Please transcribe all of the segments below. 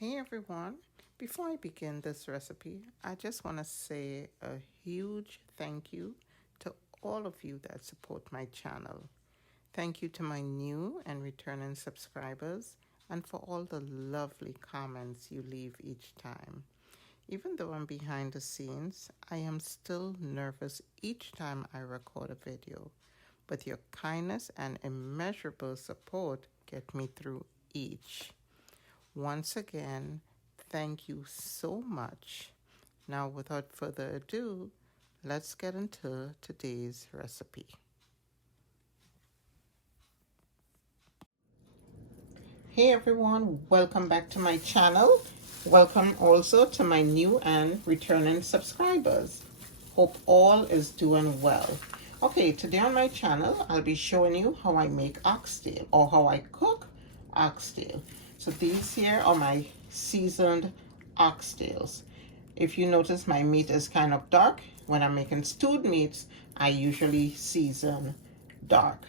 Hey everyone, before I begin this recipe, I just want to say a huge thank you to all of you that support my channel. Thank you to my new and returning subscribers and for all the lovely comments you leave each time. Even though I'm behind the scenes, I am still nervous each time I record a video, but your kindness and immeasurable support get me through each. Once again, thank you so much. Now, without further ado, let's get into today's recipe. Hey everyone, welcome back to my channel. Welcome also to my new and returning subscribers. Hope all is doing well. Okay, today on my channel, I'll be showing you how I make oxtail or how I cook oxtail. So these here are my seasoned oxtails. If you notice, my meat is kind of dark. When I'm making stewed meats, I usually season dark.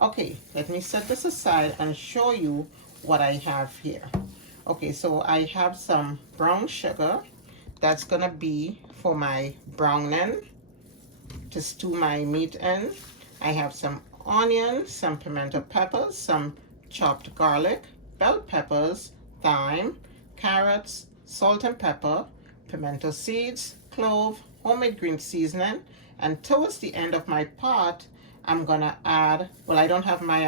Okay, let me set this aside and show you what I have here. Okay, so I have some brown sugar. That's gonna be for my browning to stew my meat in. I have some onions, some pimento peppers, some chopped garlic, bell peppers, thyme, carrots, salt and pepper, pimento seeds, clove, homemade green seasoning, and towards the end of my pot, I'm gonna add, well, I don't have my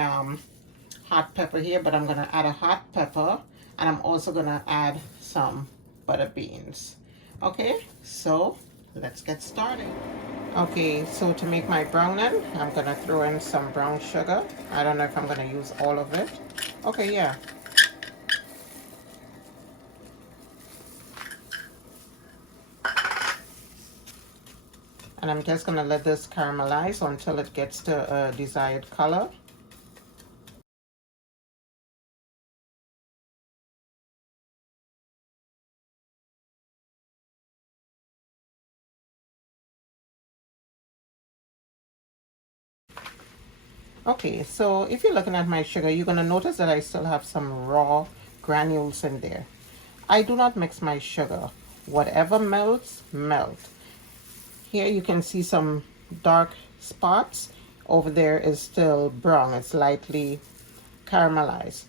hot pepper here, but I'm gonna add a hot pepper, and I'm also gonna add some butter beans. Okay, so let's get started. Okay, so to make my browning, I'm gonna throw in some brown sugar. I don't know if I'm gonna use all of it. Okay, yeah. And I'm just gonna let this caramelize until it gets to a desired color. Okay, so if you're looking at my sugar, you're gonna notice that I still have some raw granules in there. I do not mix my sugar. Whatever melts, melt. Here you can see some dark spots. Over there is still brown. It's lightly caramelized.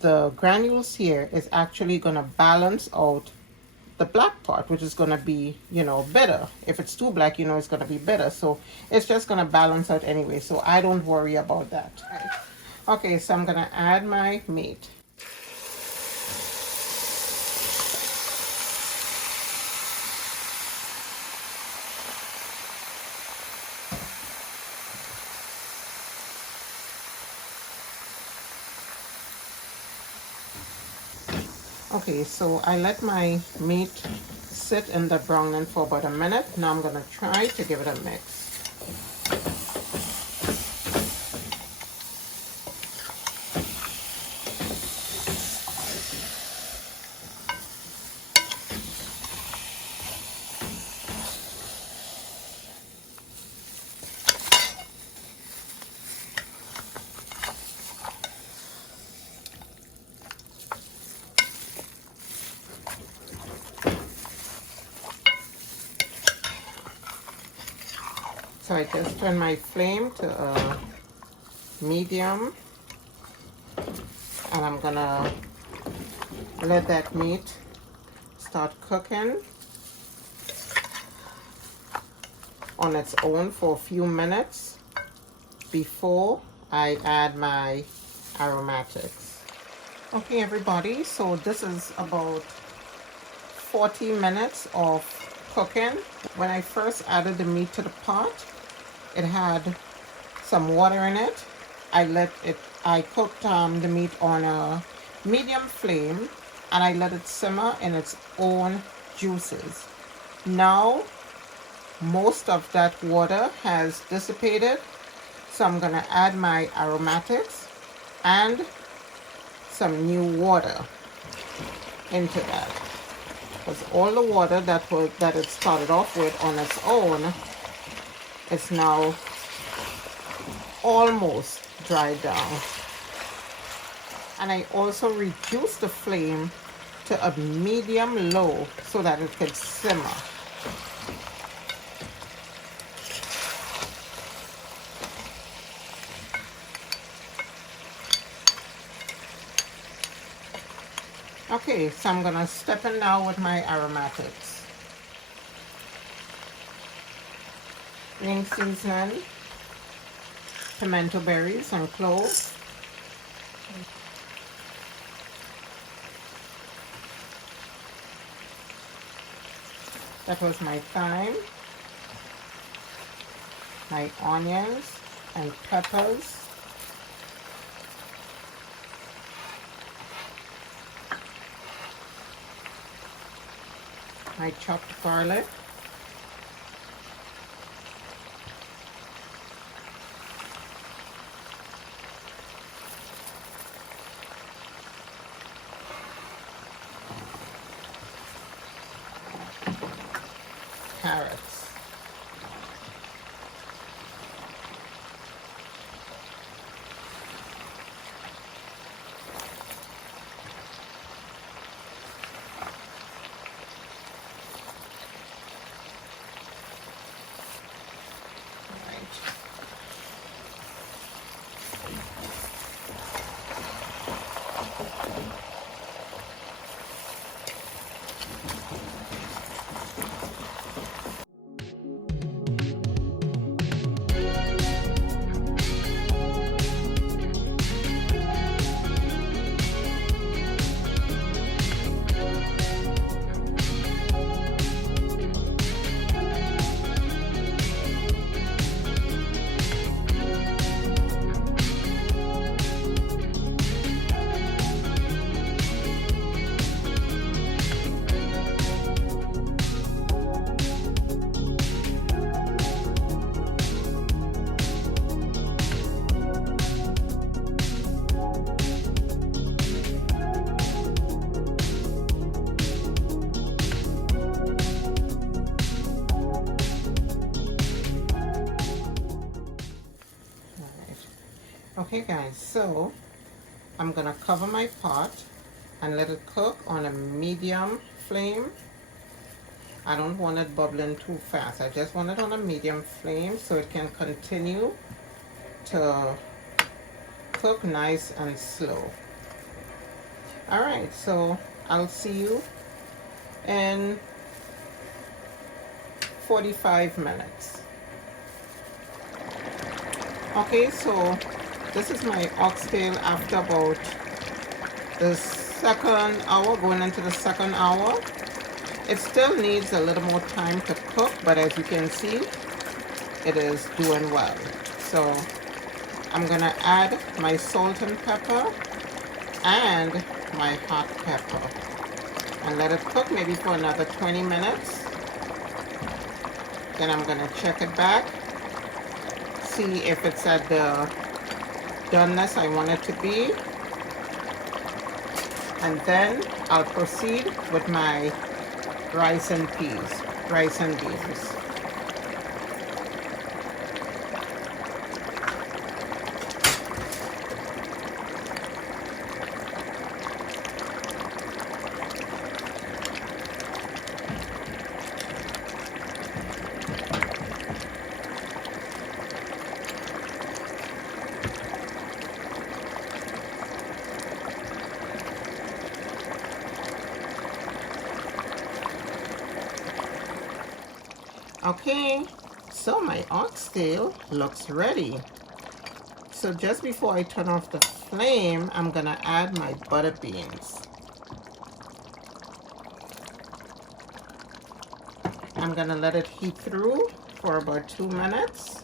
The granules here is actually gonna balance out the black part, which is going to be, bitter. If it's too black, it's going to be bitter. So it's just going to balance out anyway. So I don't worry about that. Okay, so I'm going to add my meat. Okay, so I let my meat sit in the browning for about a minute. Now I'm going to try to give it a mix. So I just turn my flame to a medium, and I'm gonna let that meat start cooking on its own for a few minutes before I add my aromatics. Okay everybody, so this is about 40 minutes of cooking. When I first added the meat to the pot, it had some water in it. I cooked the meat on a medium flame, and I let it simmer in its own juices. Now most of that water has dissipated, so I'm gonna add my aromatics and some new water into that, because all the water that it started off with on its own is now almost dried down. And I also reduced the flame to a medium low so that it could simmer. Okay, so I'm gonna step in now with my aromatics. Green seasoning, pimento berries and cloves. That was my thyme, my onions and peppers, my chopped garlic, carrots, Okay guys, so I'm gonna cover my pot and let it cook on a medium flame. I don't want it bubbling too fast. I just want it on a medium flame so it can continue to cook nice and slow. Alright, so I'll see you in 45 minutes. Okay, so this is my oxtail after about the second hour, going into the second hour. It still needs a little more time to cook, but as you can see, it is doing well. So I'm gonna add my salt and pepper and my hot pepper and let it cook maybe for another 20 minutes. Then I'm gonna check it back, see if it's at the doneness I want it to be, and then I'll proceed with my rice and beans. Okay, so my oxtail looks ready. So just before I turn off the flame, I'm gonna add my butter beans. I'm gonna let it heat through for about 2 minutes.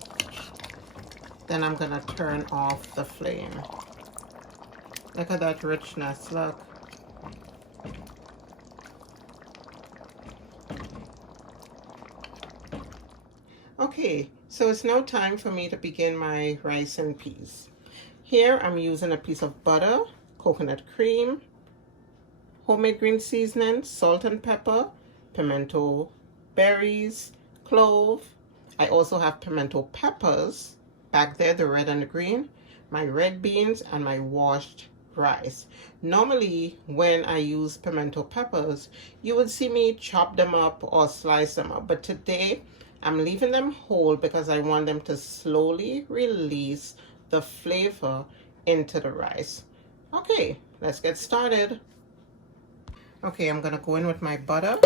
Then I'm gonna turn off the flame. Look at that richness, look. Okay, so it's now time for me to begin my rice and peas. Here I'm using a piece of butter, coconut cream, homemade green seasoning, salt and pepper, pimento berries, clove. I also have pimento peppers back there, the red and the green, my red beans, and my washed rice. Normally, when I use pimento peppers, you would see me chop them up or slice them up. But today, I'm leaving them whole because I want them to slowly release the flavor into the rice. Okay, let's get started. Okay, I'm gonna go in with my butter.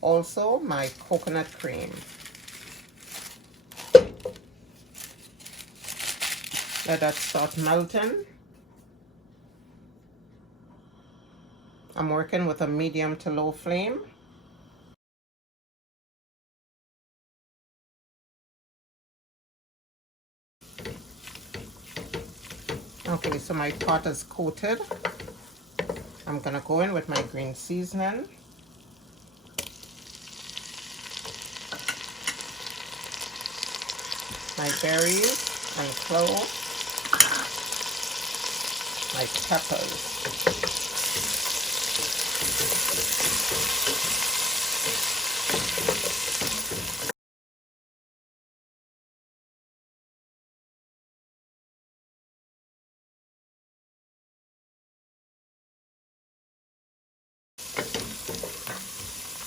Also, my coconut cream. Let that start melting. I'm working with a medium to low flame. Okay, so my pot is coated. I'm gonna go in with my green seasoning. My berries and cloves. My peppers.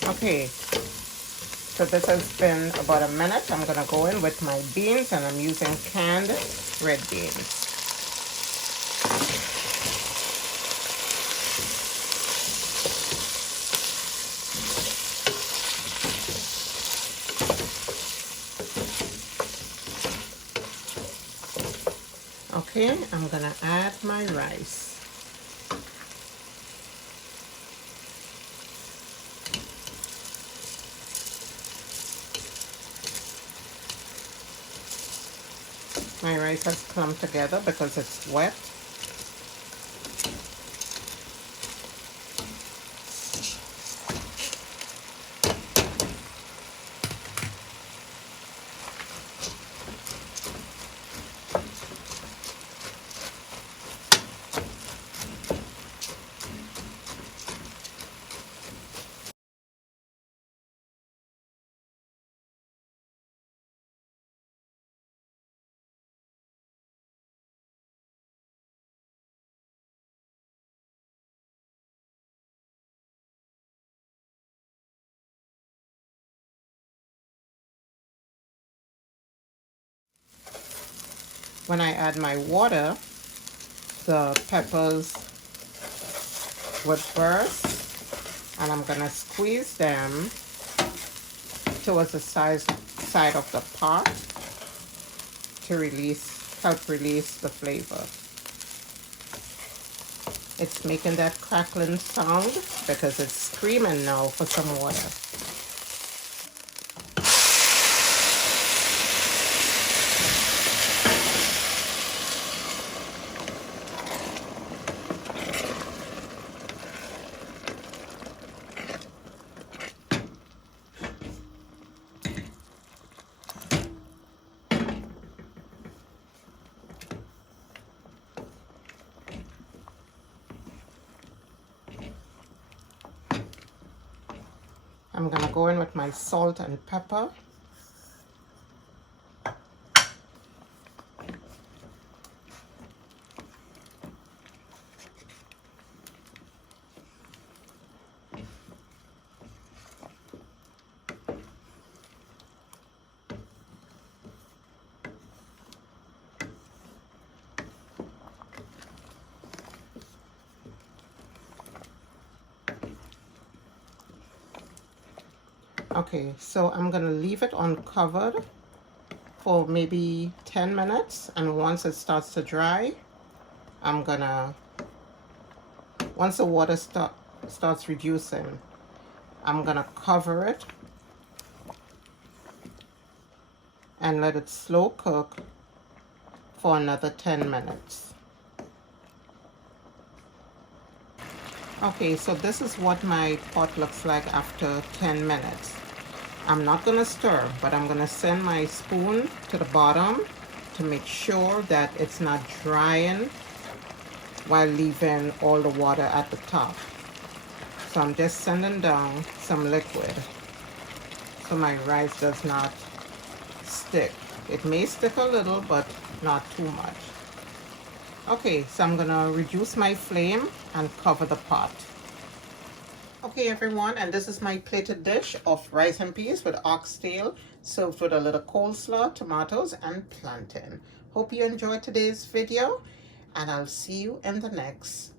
Okay, so this has been about a minute. I'm gonna go in with my beans, and I'm using canned red beans. Okay, I'm gonna add my rice. My rice has clumped together because it's wet. When I add my water, the peppers would burst, and I'm gonna squeeze them towards the side of the pot to help release the flavor. It's making that crackling sound because it's screaming now for some water. I'm gonna go in with my salt and pepper. Okay, so I'm gonna leave it uncovered for maybe 10 minutes, and once it starts to dry, once the water starts reducing, I'm gonna cover it and let it slow cook for another 10 minutes. Okay, so this is what my pot looks like after 10 minutes. I'm not gonna stir, but I'm gonna send my spoon to the bottom to make sure that it's not drying while leaving all the water at the top. So I'm just sending down some liquid so my rice does not stick. It may stick a little, but not too much. Okay, so I'm gonna reduce my flame and cover the pot. Okay everyone, and this is my plated dish of rice and peas with oxtail, served with a little coleslaw, tomatoes, and plantain. Hope you enjoyed today's video, and I'll see you in the next.